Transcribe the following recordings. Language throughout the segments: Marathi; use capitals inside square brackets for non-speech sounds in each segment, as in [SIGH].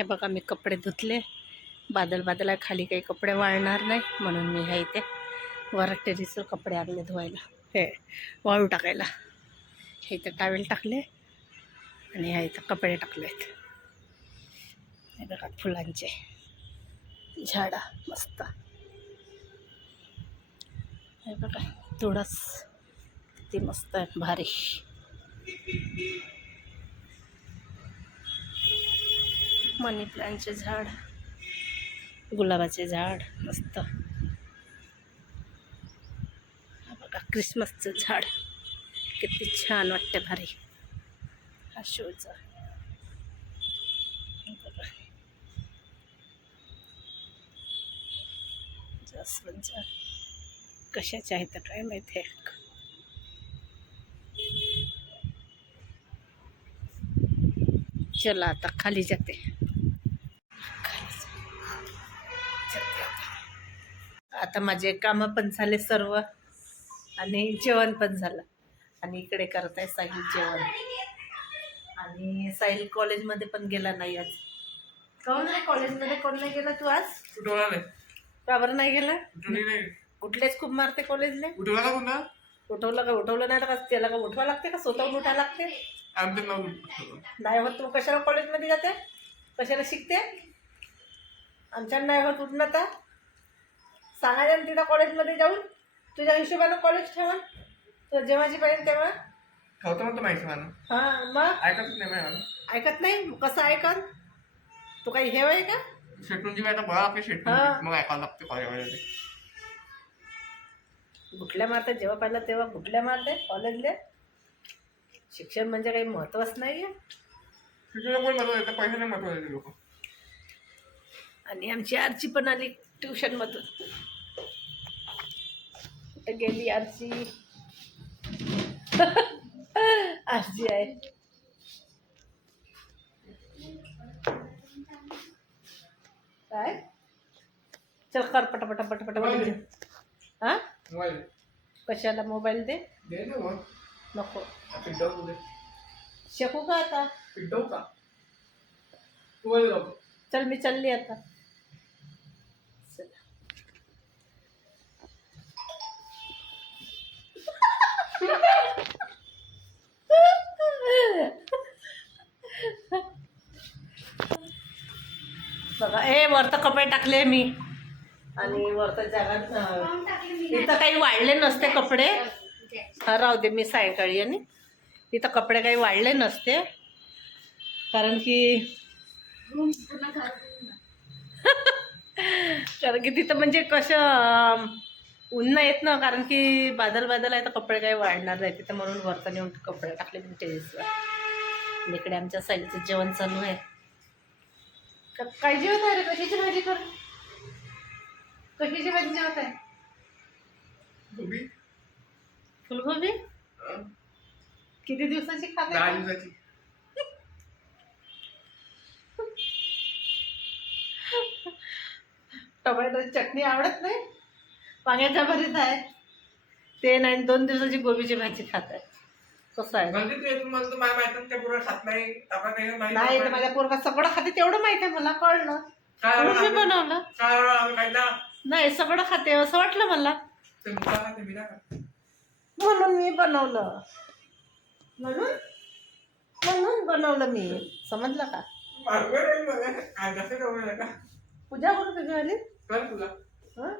हे बघा मी कपडे धुतले. बादल बादल खाली काही कपडे वाळणार नाही म्हणून मी ह्या इथे वरटेरीचं कपडे आणले धुवायला. हे वाळू टाकायला. हे इथं टावेल टाकले आणि ह्या इथं कपडे टाकलेत. हे बघा फुलांचे झाडा मस्त. हे बघा तुळस किती मस्त आहे भारी. मनी प्लांटचे झाड. गुलाबाचे झाड मस्त. बघा क्रिसमसचं झाड. किती छान वाटते भारी. हा शोचा. बघा. कशाचे आहे तर काय माहिती आहे. चला आता खाली जाते. आता. माझे कामं पण झाले सर्व. आणि जेवण पण झालं. आणि इकडे करत आहे साहिल जेवण. आणि साहिल कॉलेजमध्ये पण गेला नाही आज. काऊन नाही कॉलेजमध्ये? कोण नाही गेला तू आज? उठवला नाही का बरं नाही गेला? नाही? कुठलेच खूप मारते कॉलेजले. उठवला का पुन्हा उठवलं का? उठवलं नाही तर का त्याला का उठवा लागते का? स्वतःहून उठायला लागते? आमचं नाव उठवलं. नाही होत तू कशाला कॉलेजमध्ये जाते? कशाला शिकते? आमच्या नाही होत उठणं तर. सांगायला ना तिला कॉलेजमध्ये जाऊन. तुझ्या हिशोबानं कॉलेज ठेवा. तुला जेव्हाची पाहिजे तेव्हा ठेवतो म्हणतो माहिती मला हां मग? ऐकतच नाही ऐकत नाही? मग कसं ऐकन? तू काही हे आहे का? काय आता बघा शेटून. हा. मग ऐकावं लागते कॉलेजमध्ये गुटल्या मारतात जेव्हा पाहिलं तेव्हा गुटल्या मारते कॉलेजले शिक्षण म्हणजे काही महत्त्वच नाही आहे शिक्षण कोण महत्त्व देतं? पैसे नाही महत्त्व देते लोक. आणि आमची आरची पण आली ट्युशनमधून गेली आरची आरची आहे काय चल कर पटापटा पटापटा पटा हा? कशाला मोबाईल दे। दे ना मग नको। शकू का आता? चल मी चालली आता। बघा. ए वरत कपडे टाकले मी. आणि वरत जागा इथं काही वाढले नसते कपडे. राहू दे मी सायंकाळी आणि इथं कपडे काही वाढले नसते. कारण की [LAUGHS] कारण की तिथं म्हणजे कसं ऊन नाही येत ना कारण की बादल बादल आहे तर कपडे काही वाढणार नाही. तिथं म्हणून वरता नेऊन कपडे टाकले मी टेरेसवर. इकडे आमच्या साईलचं जेवण चालू आहे. काय जेवत आहे रे कशाची भाजी कर? कशाची भाजी जेवत आहे? गोबी. फुलगोबी. किती दिवसाची खाते? दहा दिवसाची. टोमॅटोची चटणी आवडत नाही? वांग्याच्या भरीत आहे. ते नाही दोन दिवसाची गोबीची भाजी खात आहे. कसं आहे? म्हणजे तू येतो मला तर त्या पूर्ण खात नाही आपण काही माहीत नाही तर माझ्या पोरगा सगळं खाते तेवढं माहिती आहे मला कळलं. काय म्हणून मी आवडलं? बनवलं. काय नाही सगळं खाते असं वाटलं मला. ते मुका खाते बिना खाते. म्हणून मी बनवलं. म्हणून? म्हणून बनवलं मी. समजलं का? नाही मला. जास्त पूजा करू तुझी आली कर तुला. हं?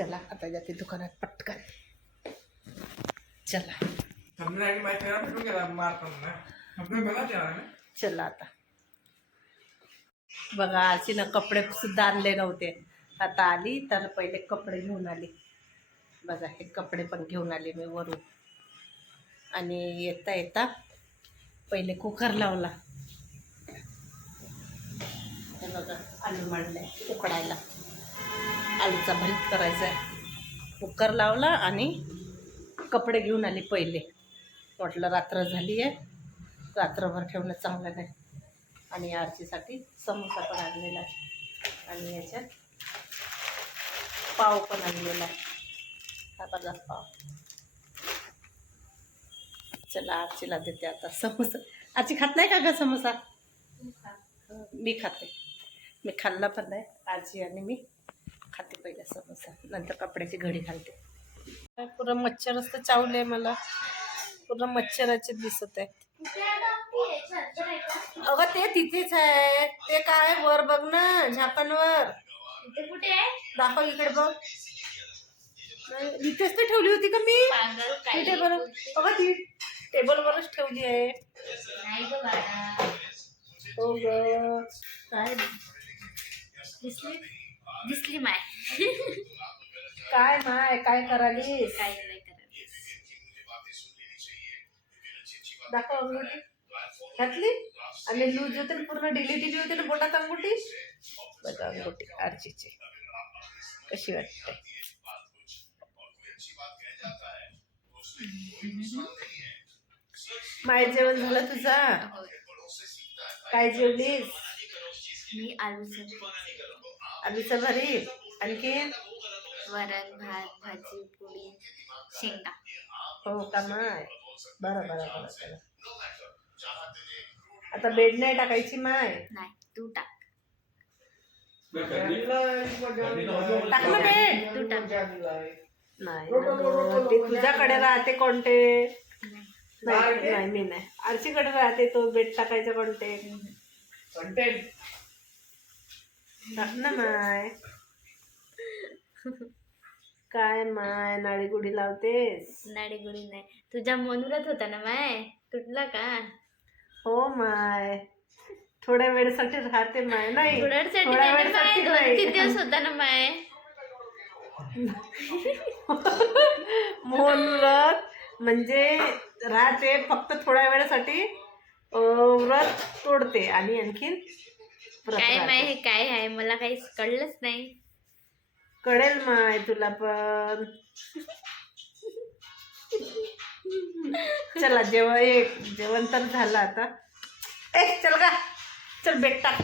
चला आता जाते दुकानात पटकन. चला. ना. बघा ना? चला आता. बघा आजीनं कपडे सुद्धा आणले नव्हते. आता आली तर पहिले कपडे घेऊन आली. बघा हे कपडे पण घेऊन आले मी वरून. आणि येता येता पहिले कुकर लावला. बघा आलू मांडले उकडायला. आलूचा भरीत करायचा आहे. कुकर लावला आणि कपडे घेऊन आली पहिले. म्हटलं रात्र झाली आहे. रात्रभर ठेवणं चांगलं नाही. आणि आरचीसाठी समोसा पण आणलेला आहे. आणि याच्यात पाव पण आणलेला आहे. हा बघा पाव. चला आरचीला देते आता समोसा. आरची खात नाही का ग समोसा? मी खाते. मी खाल्ला पण नाही. आजी आणि मी खाते पहिला समोसा नंतर कपड्याची घडी घालते. पुरं मच्छरच तर चावले मला. पूर्ण मच्छराचे दिसत आहे अगं ते तिथेच आहे ते काय वर बघ ना झाकणवर. दाखव इकडे बघ. इथेच तर ठेवली होती का मी? बरं. अगं ती टेबलवरच ठेवली आहे. हो ग. काय? दिसली? दिसली माय. काय माय काय करालीस? काय नाही दाखव अंगुठी. घातली आणि लूज होते पूर्ण डिली डिली होते ना बोटात अंगुठी? बघा अंगुठी आरचीची कशी वाटते? माय जेवण झालं तुझा. काय जेवलीस? मी आलूचं. आलूचं भरी. आणखी वरण भात भाजी पोळी शेंगा. हो का माय? बरं बरं बरं बरं आता बेड नाही टाकायची माय? नाही तू टाक. टाक ना बेड. तू टाक. नाही ना ते तुझ्याकडे राहते कॉन्टेक्ट नाही. नाही नाही मी नाही. आरशीकडे राहते तो बेड टाकायचा कॉन्टेक्ट कंटेंट ना माय. काय माय नाडी गुडी लावतेस? नाडी गुडी नाही. तुझ्या मनोरथ होता ना माय? तुटला का? हो माय. थोड्या वेळेसाठी राहते माय नाही. थोड्यासाठी थोड्या नाही ना माय? वेळेसाठी दोन तीन नाही. दिवस होता ना माय. मोहन म्हणजे राहते फक्त थोड्या वेळासाठी अं, व्रत तोडते आणि आणखीन व्रत काय माय. हे काय आहे मला काही कळलंच नाही. कळेल माय तुला पण. चला जेवण एक जेवण तर झालं आता. ए चल का चल बेट टाक.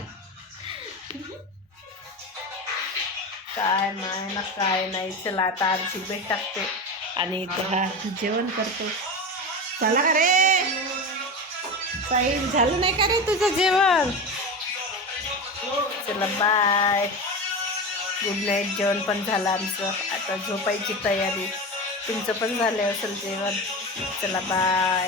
काय माय ना काय नाही. चला आता आरची बेट टाकते आणि तुला जेवण करतो. चला का रे. साहिल झालं नाही का रे तुझं जेवण? चला बाय गुड नाईट जेवण पण झालं आमचं. आता झोपायची तयारी. तुमचं पण झालं असेल जेवण. चला बाय